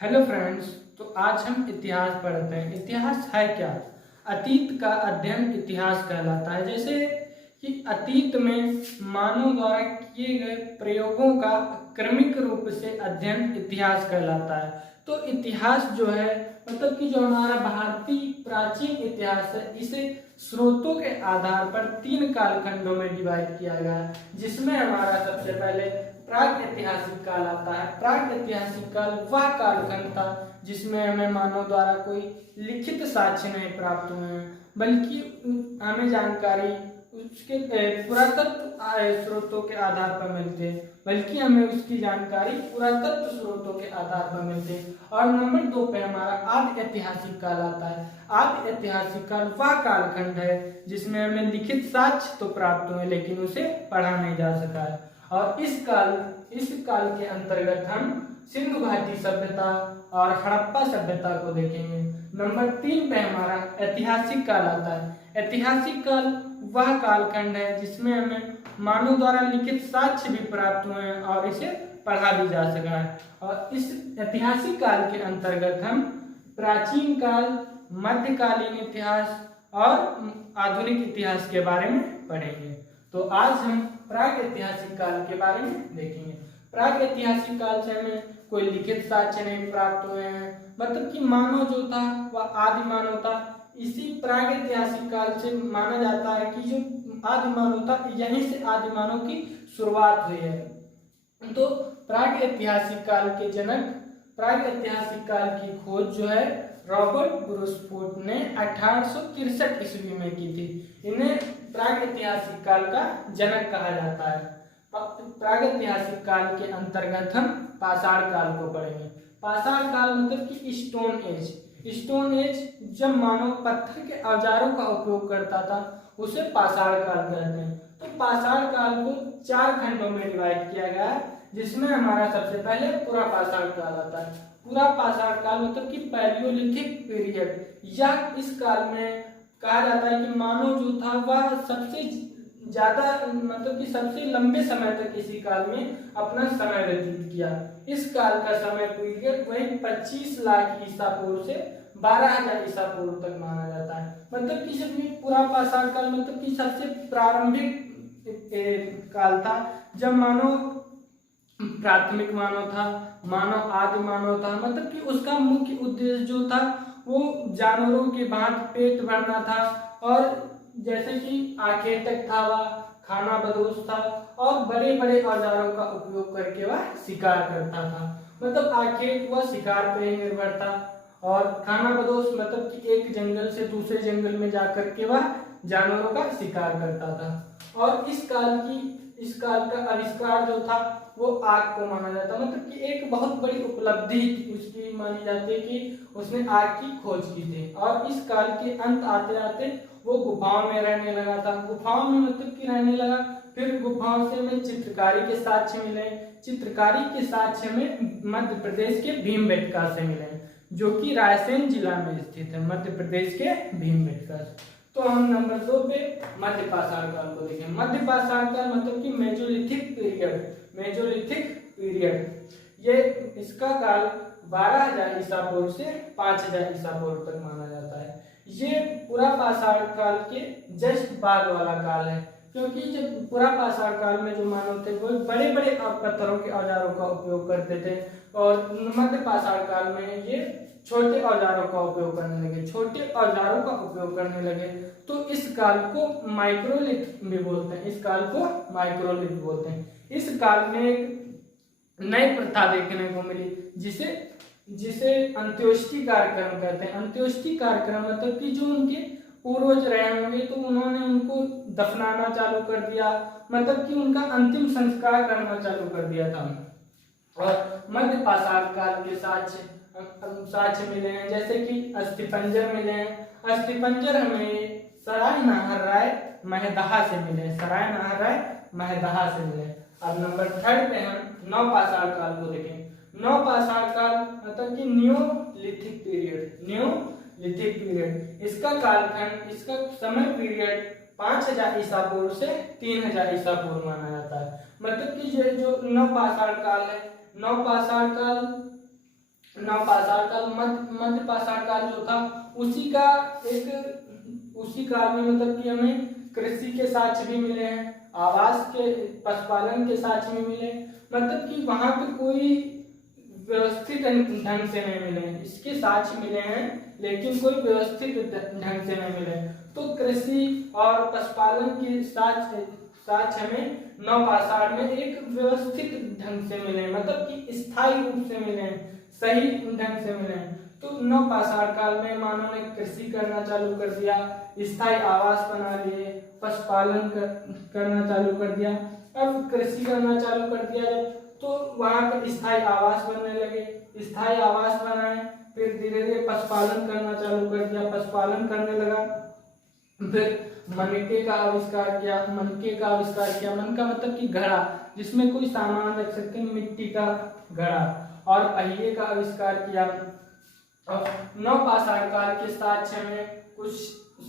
Hello friends. तो आज हम इतिहास पढ़ते हैं। इतिहास है क्या? अतीत का अध्ययन इतिहास कहलाता है। जैसे कि अतीत में मानव द्वारा किए गए प्रयोगों का क्रमिक रूप से अध्ययन इतिहास कहलाता है। तो इतिहास जो है मतलब कि जो हमारा भारतीय प्राचीन इतिहास है, इसे स्रोतों के आधार पर 3 कालखंडों में डिवाइड किया गया है, जिसमें हमारा सबसे पहले प्राग ऐतिहासिक काल आता है। प्राग ऐतिहासिक काल वह कालखंड था जिसमें हमें मानव द्वारा कोई लिखित साक्ष्य नहीं प्राप्त हुए हैं, बल्कि हमें जानकारी उसके पुरातत्व स्रोतों के आधार पर मिलते हैं, बल्कि हमें उसकी जानकारी पुरातत्व स्रोतों के आधार पर मिलते हैं। और नंबर 2 पे हमारा आदि ऐतिहासिक काल आता है। आदि ऐतिहासिक काल वह कालखंड है जिसमें हमें लिखित साक्ष्य तो प्राप्त हुए लेकिन उसे पढ़ा नहीं जा सका है। और इस काल के अंतर्गत हम सिंधु घाटी सभ्यता और हड़प्पा सभ्यता को देखेंगे। नंबर 3 पे हमारा ऐतिहासिक काल आता है। ऐतिहासिक काल वह कालखंड है जिसमें हमें मानव द्वारा लिखित साक्ष्य भी प्राप्त हुए हैं और इसे पढ़ा भी जा सका है। और इस ऐतिहासिक काल के अंतर्गत हम प्राचीन काल, मध्यकालीन इतिहास और आधुनिक इतिहास के बारे में पढ़ेंगे। तो आज हम प्राग ऐतिहासिक काल के बारे में देखेंगे। प्राग ऐतिहासिक काल से हमें कोई लिखित साक्ष्य नहीं प्राप्त हुए हैं, मतलब कि मानव जो था वह आदि मानव था। इसी प्राग ऐतिहासिक काल से माना जाता है कि जो आदि मानव था यहीं से आदि मानव की शुरुआत हुई है। तो प्राग ऐतिहासिक काल के जनक, प्राग ऐतिहासिक काल की खोज जो है रॉबर्ट ब्रूसफोर्ड ने 1863 ईस्वी में की थी। इन्हें प्राग ऐतिहासिक काल का जनक कहा जाता है। प्राग ऐतिहासिक काल के अंतर्गत हम पाषाण काल को पढ़ेंगे। पाषाण काल मतलब कि स्टोन एज। स्टोन एज जब मानव पत्थर के औजारों का उपयोग करता था उसे पाषाण काल कहते हैं। तो पाषाण काल को 4 खंडों में डिवाइड किया गया है, जिसमें हमारा सबसे पहले पूरा पाषाण काल आता है। पूरा पाषाण काल मतलब कि पैलियोलिथिक पीरियड। यह इस काल में कहा जाता है कि मानव जो था वह सबसे ज्यादा मतलब कि सबसे लंबे समय तक इसी काल में अपना समय व्यतीत किया। इस काल का समय पीरियड वही 25 लाख ईसा पूर्व से 12,000 ईसा पूर्व तक माना जाता है। मतलब कि जब ये पूरा पाषाण काल मतलब कि सबसे प्रारंभिक काल था जब मानव प्राथमिक मानव था, मानव आदि मानव था। मतलब कि उसका मुख्य उद्देश्य जो था वो जानवरों के भांति पेट भरना था, और जैसे कि आखेटक था, वह खाना बदोश था और बड़े बड़े औजारों का उपयोग करके वह शिकार करता था। मतलब आखेट वह शिकार पर ही निर्भर था, और खाना बदोश मतलब कि एक जंगल से दूसरे जंगल में जाकर के वह जानवरों का शिकार करता था। और इस काल का आविष्कार जो था वो आग को माना जाता है। मतलब कि एक बहुत बड़ी उपलब्धि उसकी मानी जाती है कि उसने आग की खोज की थी। और इस काल के अंत आते आते वो गुफाओं में रहने लगा था। गुफाओं में मतलब कि रहने लगा, फिर गुफाओं से हमें चित्रकारी के साक्ष्य मिले। चित्रकारी के साक्ष्य में मध्य प्रदेश के भीमबेटका से मिले, जो कि रायसेन जिला में स्थित है, मध्य प्रदेश के भीमबेटका। तो हम नंबर 2 पे मध्य पाषाण काल को देखें। मध्य पाषाण काल मतलब कि मेजोलिथिक पीरियड। मेजोलिथिक पीरियड ये इसका काल 12,000 ईसा पूर्व से 5,000 ईसा पूर्व तक माना जाता है। ये पूरा पाषाण काल के जस्ट बाद वाला काल है, क्योंकि जब पूरा पाषाण काल में जो मानव थे वो बड़े बड़े पत्थरों के औजारों का उपयोग करते थे, और मध्य पाषाण काल में ये छोटे औजारों का उपयोग करने लगे, छोटे औजारों का उपयोग करने लगे। तो इस काल को माइक्रोलिथ भी बोलते हैं। इस काल को माइक्रोलिथ बोलते हैं। इस काल में एक नई प्रथा देखने को मिली जिसे अंत्योष्टि कार्यक्रम कहते हैं। अंत्योष्टि कार्यक्रम मतलब कि जो उनके पूर्वज रहे होंगे तो उन्होंने उनको दफनाना चालू कर दिया, मतलब कि उनका अंतिम संस्कार करना चालू कर दिया था। और मध्य पाषाण काल के साक्ष्य मिले हैं, जैसे कि अस्थिपंजर मिले हैं। अस्थिपंजर हमें सराय नाहर राय महदहा से मिले, सराय नाहर राय महदहा से मिले। अब नंबर 3 पे हम नवपाषाण काल को देखें। नवपाषाण काल मतलब कि न्यूलिथिक पीरियड। न्यूलिथिक पीरियड इसका कालखंड, इसका समय पीरियड 5,000 ईसा पूर्व से 3,000 ईसा पूर्व माना जाता है। मतलब कि जो नवपाषाण काल है, नवपाषाण काल नवपाषाण काल, मध्य पाषाण काल जो था उसी काल में मतलब कि हमें कृषि के साक्ष्य भी मिले हैं, आवास के, पशुपालन के साक्ष्य भी मिले, मतलब कि वहां पे कोई व्यवस्थित ढंग से नहीं मिले, इसके साक्ष्य मिले हैं लेकिन कोई व्यवस्थित ढंग से नहीं मिले। तो कृषि और पशुपालन के साक्ष्य हमें नवपाषाण में एक व्यवस्थित ढंग से मिले, मतलब कि स्थायी रूप से मिले, सही ढंग से मिले। तो नवपाषाण काल में मानव ने कृषि करना चालू कर दिया, स्थायी आवास बना लिए, पशुपालन करना चालू कर दिया। अब कृषि करना चालू कर दिया तो वहां पर स्थायी आवास बनने लगे, स्थायी आवास बनाए, फिर धीरे धीरे पशुपालन करना चालू कर दिया, पशुपालन करने लगा, फिर मनके का आविष्कार किया, मनके का आविष्कार किया, मन का मतलब कि घड़ा जिसमें कोई सामान रख सकते हैं, मिट्टी का घड़ा, और पहिए का आविष्कार किया। और नवपाषाण काल के साक्ष्य में कुछ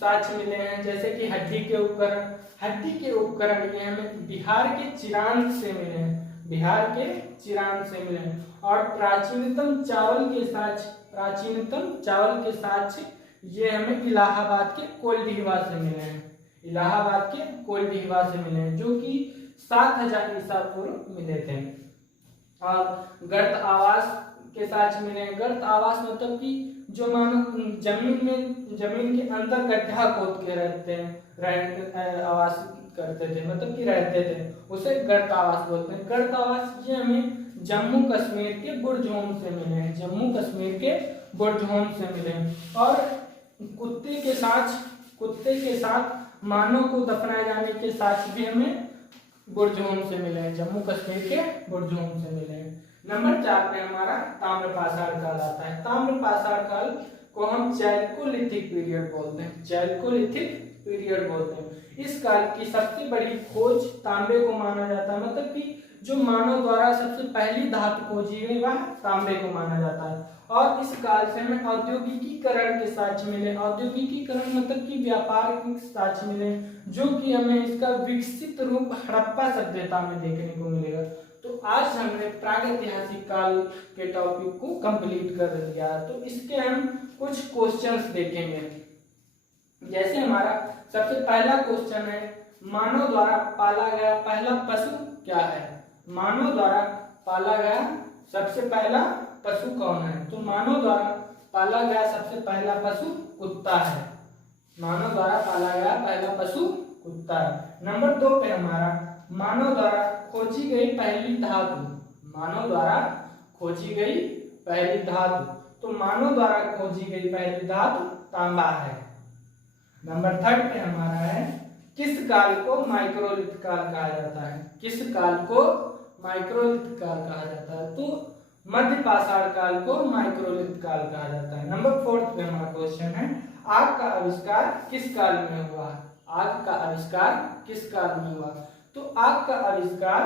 साक्ष्य मिले हैं, जैसे कि हड्डी के उपकरण, हड्डी के उपकरण ये हमें बिहार के चिरांद से मिले हैं, बिहार के चिरांद से मिले हैं। और प्राचीनतम चावल के साक्ष्य, प्राचीनतम चावल के साक्ष्य ये हमें इलाहाबाद के कोलडीहवा से मिले हैं, इलाहाबाद के कोलडीहवा से मिले हैं, जो कि 7000 ईसा पूर्व मिले थे। और गर्त आवास के साक्ष्य मिले, गर्त आवास मतलब कि जो मानो जमीन के अंदर गड्ढा खोद के आवास करते थे, मतलब कि रहते थे, उसे गर्त आवास बोलते हैं। गर्त आवास ये हमें जम्मू कश्मीर के बुर्ज होम से मिले हैं, जम्मू कश्मीर के बुर्ज होम से मिले। और कुत्ते के साथ मानव को दफनाए जाने के साक्ष्य भी हमें बुर्ज होम से मिले हैं, जम्मू कश्मीर के बुर्ज होम से मिले हैं। नंबर 4 पे हमारा ताम्रपाषाण काल आता है। ताम्रपाषाण काल को हम चैल्कोलिथिक पीरियड बोलते हैं, चैल्कोलिथिक पीरियड बोलते हैं। इस काल की सबसे बड़ी खोज तांबे को माना जाता है, मतलब कि जो मानव द्वारा सबसे पहली धातु खोजी गई वह तांबे को माना जाता है। और इस काल से हमें औद्योगिकीकरण के साक्ष्य मिले, औद्योगिकीकरण मतलब कि व्यापार के साक्ष्य मिले, जो कि हमें इसका विकसित रूप हड़प्पा सभ्यता में देखने को मिलेगा। तो आज हमने प्रागैतिहासिक काल के टॉपिक को कंप्लीट कर लिया, तो इसके हम कुछ क्वेश्चंस देखेंगे। जैसे हमारा सबसे पहला क्वेश्चन है, मानव द्वारा पाला गया पहला पशु क्या है? मानव द्वारा पाला गया सबसे पहला पशु कौन है? तो मानव द्वारा पाला गया सबसे पहला पशु कुत्ता है, मानव द्वारा पाला गया पहला पशु कुत्ता है। नंबर 2 पे हमारा मानव द्वारा खोजी गई पहली धातु, मानव द्वारा खोजी गई पहली धातु, तो मानव द्वारा खोजी गई पहली धातु तांबा है। नंबर 3 पे हमारा है, किस काल को माइक्रोलिथ काल कहा जाता है? किस काल को माइक्रोलिथ काल कहा जाता है? तो मध्य पाषाण काल को माइक्रोलिथ काल कहा जाता है। नंबर 4 पे हमारा क्वेश्चन है, आग का आविष्कार किस काल में हुआ? आग का आविष्कार किस काल में हुआ? तो आग का आविष्कार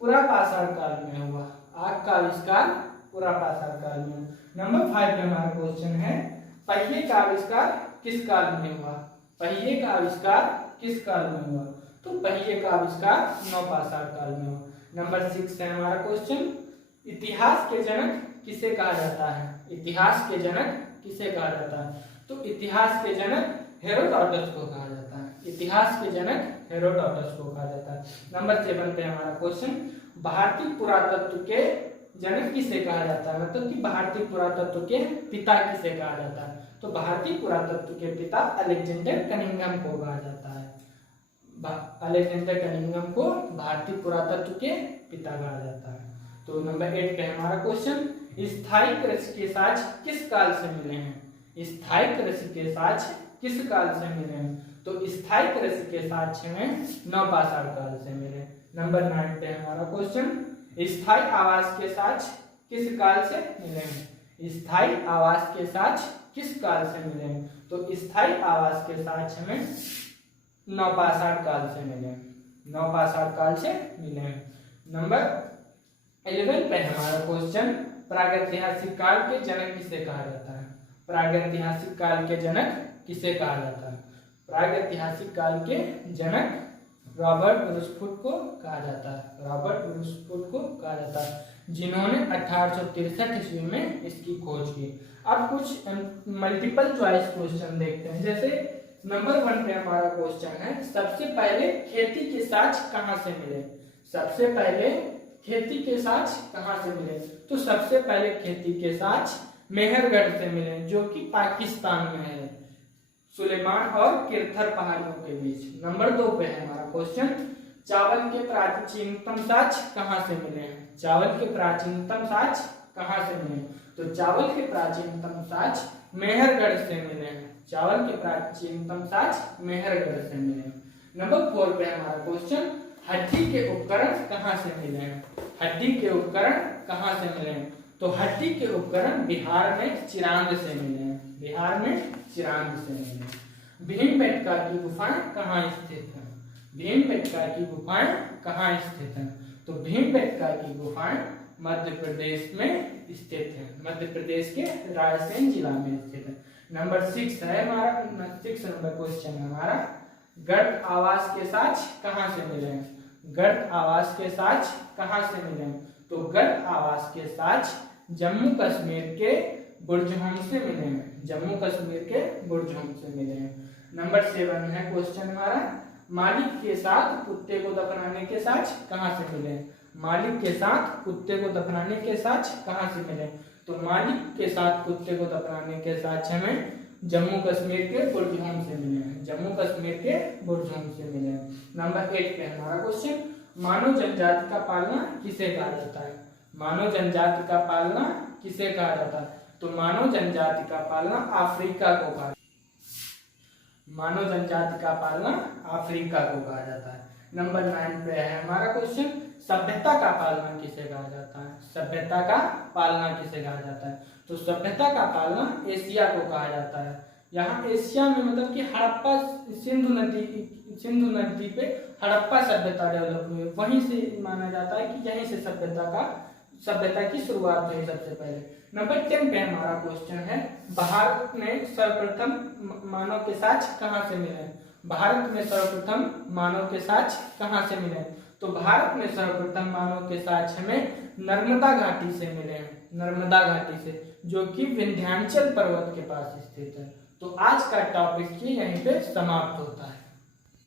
पुरापाषाण काल में हुआ, आग का आविष्कार पुरापाषाण काल में। नंबर 5 पे हमारा क्वेश्चन है, पहिए का आविष्कार किस काल में हुआ? पहिए का आविष्कार किस काल में हुआ? तो पहिए का आविष्कार नवपाषाण काल में हुआ। नंबर 6 है हमारा क्वेश्चन, इतिहास के जनक किसे कहा जाता है? इतिहास के जनक किसे कहा जाता है? तो इतिहास के जनक हेरोडोटस को कहा जाता है, इतिहास के जनक हेरोडोटस को कहा जाता है। नंबर 7 पे हमारा क्वेश्चन, भारतीय पुरातत्व के जनक किसे कहा जाता है? मतलब कि भारतीय पुरातत्व के पिता किसे कहा जाता है? तो भारतीय पुरातत्व के पिता अलेक्जेंडर कनिंघम को कहा जाता है, अलेक्जेंडर कनिंघम को भारतीय पुरातत्व के पिता कहा जाता है। तो नंबर 8 पे हमारा क्वेश्चन, स्थायी कृषि के साक्ष्य किस काल से मिले हैं? स्थायी कृषि के साक्ष्य किस काल से मिले हैं? तो स्थायी कृषि के साक्ष्य में नवपाषाण काल से मिले। नंबर 9 पे हमारा क्वेश्चन, स्थायी आवास के साक्ष्य किस काल से मिले हैं? स्थायी आवास के साक्ष्य किस काल से मिले हैं? तो स्थायी आवास के साक्ष्य में नवपाषाण काल से मिले, नवपाषाण काल से मिले हैं। नंबर 11 पे हमारा क्वेश्चन, प्रागैतिहासिक काल के जनक किसे कहा जाता है? प्रागैतिहासिक काल के जनक किसे कहा जाता है? प्रागैतिहासिक काल के जनक रॉबर्ट ब्रूसफुट को कहा जाता है, रॉबर्ट ब्रूसफुट को कहा जाता है। जिन्होंने 1863 ईस्वी में इसकी खोज की। अब कुछ मल्टीपल चॉइस क्वेश्चन देखते हैं। जैसे नंबर 1 पे हमारा क्वेश्चन है, सबसे पहले खेती के साज कहाँ से मिले? सबसे पहले खेती के साज कहाँ से मिले? तो सबसे पहले खेती के साज मेहरगढ़ से मिले, जो कि पाकिस्तान में है, सुलेमान और किरथर पहाड़ियों के बीच। नंबर 2 पे है हमारा क्वेश्चन, चावल के प्राचीनतम साज कहाँ से मिले हैं? चावल के प्राचीनतम साज कहाँ से मिले? तो चावल के प्राचीनतम साज मेहरगढ़ से मिले हैं। चावल के प्राचीनतम साज मेहरगढ़ से मिले हैं। नंबर 4 पे हमारा क्वेश्चन, हड्डी के उपकरण कहाँ से मिले हैं? हड्डी के उपकरण कहाँ से मिले हैं? तो हड्डी के उपकरण बिहार में चिरांद से मिले हैं। बिहार में चिरांद से मिले हैं। भीमबेटका की गुफाएं कहाँ स्थित हैं? भीमबेटका की गुफाएं कहाँ स्थित हैं? तो भीमबेटका की गुफाएं मध्य प्रदेश में स्थित है। मध्य प्रदेश के रायसेन जिला में स्थित है। नंबर 6 है हमारा, 6 नंबर क्वेश्चन है हमारा, गर्द आवास के साज कहाँ से मिले हैं? गर्द आवास के साज कहाँ से मिले हैं? तो गर्द आवास के साज जम्मू कश्मीर के बुरजहोम से मिले हैं। जम्मू कश्मीर के बुरजहोम से मिले हैं। नंबर 7 है क्वेश्चन हमारा, मालिक के साथ कुत्ते को दफनाने के साज कहाँ से मिले? मालिक के साथ कुत्ते को दफनाने के साज कहाँ से मिले? तो मालिक के साथ कुत्ते को दफनाने के साज हमें जम्मू कश्मीर के बुरजहोम से मिले हैं। जम्मू कश्मीर के बुरजहोम से मिले हैं। नंबर 8 पे हमारा क्वेश्चन, मानव जनजाति का पालना किसे कहा जाता है? मानव जनजाति का पालना किसे कहा जाता है? तो मानव जनजाति का पालना अफ्रीका को कहा, मानव जनजाति का पालना अफ्रीका को कहा जाता है। नंबर 9 पे है हमारा क्वेश्चन, सभ्यता का पालना किसे कहा जाता है? सभ्यता का पालना किसे कहा जाता है? तो सभ्यता का पालना एशिया को कहा जाता है। यहाँ एशिया में मतलब कि हड़प्पा सिंधु नदी पे हड़प्पा सभ्यता डेवलप हुई, वहीं से माना जाता है कि यहीं से सभ्यता की शुरुआत हुई सबसे पहले। नंबर 10 पे हमारा क्वेश्चन है, भारत में सर्वप्रथम मानव के साज कहाँ से मिले? भारत में सर्वप्रथम मानव के साज कहाँ से मिले? तो भारत में सर्वप्रथम मानव के साज हमें नर्मदा घाटी से मिले हैं। नर्मदा घाटी से, जो कि विंध्याचल पर्वत के पास स्थित है। तो आज का टॉपिक यहीं पे समाप्त होता है।